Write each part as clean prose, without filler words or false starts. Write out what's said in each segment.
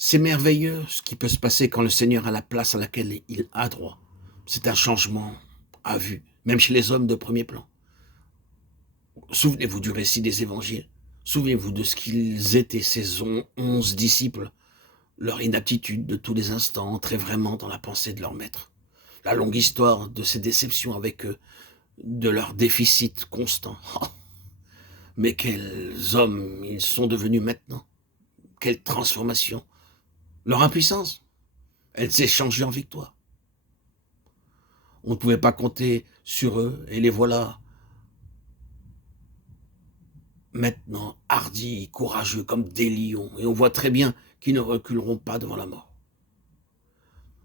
C'est merveilleux ce qui peut se passer quand le Seigneur a la place à laquelle il a droit. C'est un changement à vue, même chez les hommes de premier plan. Souvenez-vous du récit des évangiles. Souvenez-vous de ce qu'ils étaient, ces 11 disciples, leur inaptitude de tous les instants, entrer vraiment dans la pensée de leur maître. La longue histoire de ces déceptions avec eux, de leur déficit constant. Oh, mais quels hommes ils sont devenus maintenant. Quelle transformation. Leur impuissance, elle s'est changée en victoire. On ne pouvait pas compter sur eux, et les voilà maintenant hardis, courageux comme des lions, et on voit très bien qu'ils ne reculeront pas devant la mort.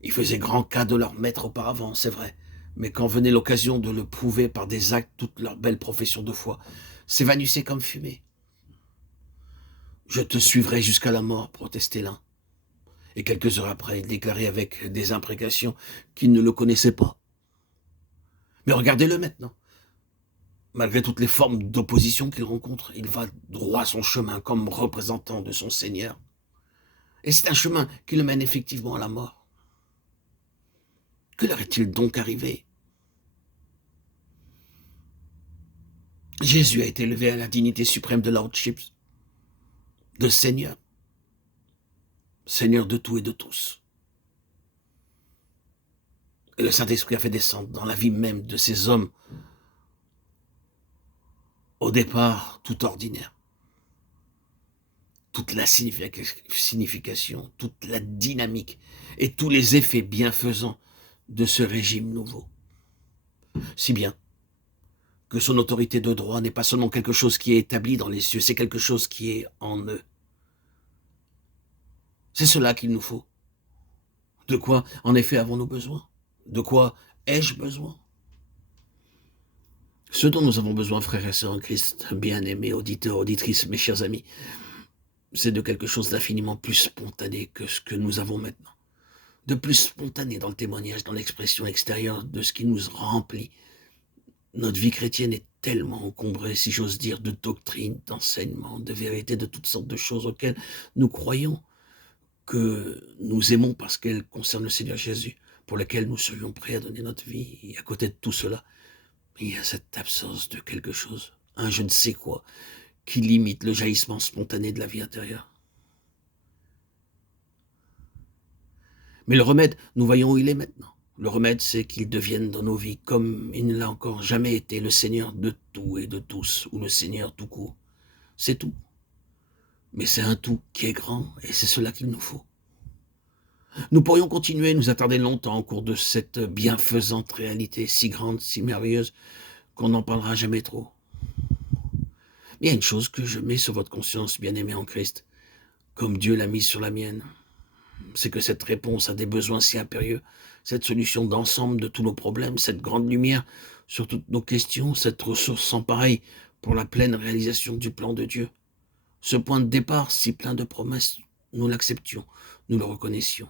Ils faisaient grand cas de leur maître auparavant, c'est vrai, mais quand venait l'occasion de le prouver par des actes, toute leur belle profession de foi s'évanouissait comme fumée. Je te suivrai jusqu'à la mort, protestait l'un, et quelques heures après, il déclarait avec des imprécations qu'il ne le connaissait pas. Mais regardez-le maintenant. Malgré toutes les formes d'opposition qu'il rencontre, il va droit son chemin comme représentant de son Seigneur. Et c'est un chemin qui le mène effectivement à la mort. Que leur est-il donc arrivé? Jésus a été élevé à la dignité suprême de Lordship, de Seigneur, Seigneur de tout et de tous. Et le Saint-Esprit a fait descendre dans la vie même de ces hommes, au départ tout ordinaire, toute la signification, toute la dynamique et tous les effets bienfaisants de ce régime nouveau. Si bien que son autorité de droit n'est pas seulement quelque chose qui est établi dans les cieux, c'est quelque chose qui est en eux. C'est cela qu'il nous faut. De quoi, en effet, avons-nous besoin? De quoi ai-je besoin? Ce dont nous avons besoin, frères et sœurs en Christ, bien-aimés, auditeurs, auditrices, mes chers amis, c'est de quelque chose d'infiniment plus spontané que ce que nous avons maintenant. De plus spontané dans le témoignage, dans l'expression extérieure de ce qui nous remplit. Notre vie chrétienne est tellement encombrée, si j'ose dire, de doctrines, d'enseignements, de vérités, de toutes sortes de choses auxquelles nous croyons, que nous aimons parce qu'elles concernent le Seigneur Jésus, pour lesquelles nous serions prêts à donner notre vie. Et à côté de tout cela, il y a cette absence de quelque chose, un je ne sais quoi, qui limite le jaillissement spontané de la vie intérieure. Mais le remède, nous voyons où il est maintenant. Le remède, c'est qu'il devienne dans nos vies, comme il ne l'a encore jamais été, le Seigneur de tout et de tous, ou le Seigneur tout court. C'est tout. Mais c'est un tout qui est grand, et c'est cela qu'il nous faut. Nous pourrions continuer à nous attarder longtemps au cours de cette bienfaisante réalité si grande, si merveilleuse, qu'on n'en parlera jamais trop. Il y a une chose que je mets sur votre conscience, bien-aimé en Christ, comme Dieu l'a mise sur la mienne, c'est que cette réponse à des besoins si impérieux, cette solution d'ensemble de tous nos problèmes, cette grande lumière sur toutes nos questions, cette ressource sans pareille pour la pleine réalisation du plan de Dieu, ce point de départ si plein de promesses, nous l'acceptions, nous le reconnaissions.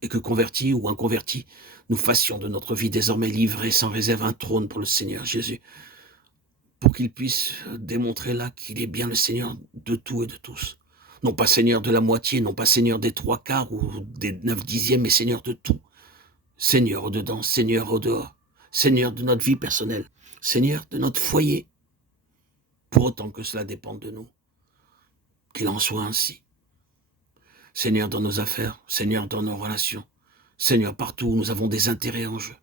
Et que convertis ou inconvertis, nous fassions de notre vie désormais livrée sans réserve un trône pour le Seigneur Jésus, pour qu'il puisse démontrer là qu'il est bien le Seigneur de tout et de tous. Non pas Seigneur de la moitié, non pas Seigneur des 3/4 ou des 9/10, mais Seigneur de tout. Seigneur au-dedans, Seigneur au-dehors, Seigneur de notre vie personnelle, Seigneur de notre foyer, pour autant que cela dépende de nous. Qu'il en soit ainsi. Seigneur dans nos affaires, Seigneur dans nos relations, Seigneur partout où nous avons des intérêts en jeu.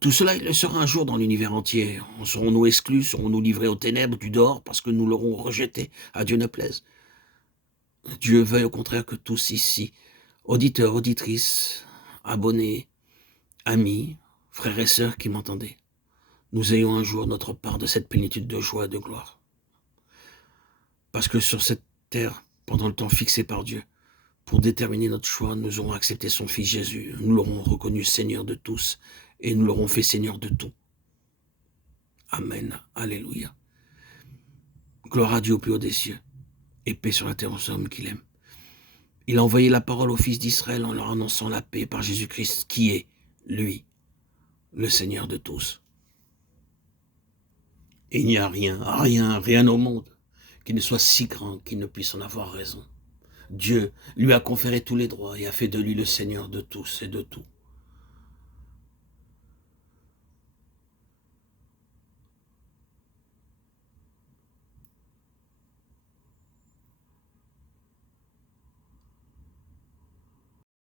Tout cela, il le sera un jour dans l'univers entier. Serons-nous exclus, serons-nous livrés aux ténèbres du dehors parce que nous l'aurons rejeté, à Dieu ne plaise. Dieu veuille au contraire que tous ici, auditeurs, auditrices, abonnés, amis, frères et sœurs qui m'entendez, nous ayons un jour notre part de cette plénitude de joie et de gloire. Parce que sur cette terre, pendant le temps fixé par Dieu, pour déterminer notre choix, nous aurons accepté son Fils Jésus, nous l'aurons reconnu Seigneur de tous, et nous l'aurons fait Seigneur de tout. Amen. Alléluia. Gloire à Dieu au plus haut des cieux, et paix sur la terre aux hommes qu'il aime. Il a envoyé la parole aux fils d'Israël en leur annonçant la paix par Jésus-Christ, qui est, lui, le Seigneur de tous. Et il n'y a rien au monde qu'il ne soit si grand qu'il ne puisse en avoir raison. Dieu lui a conféré tous les droits et a fait de lui le Seigneur de tous et de tout.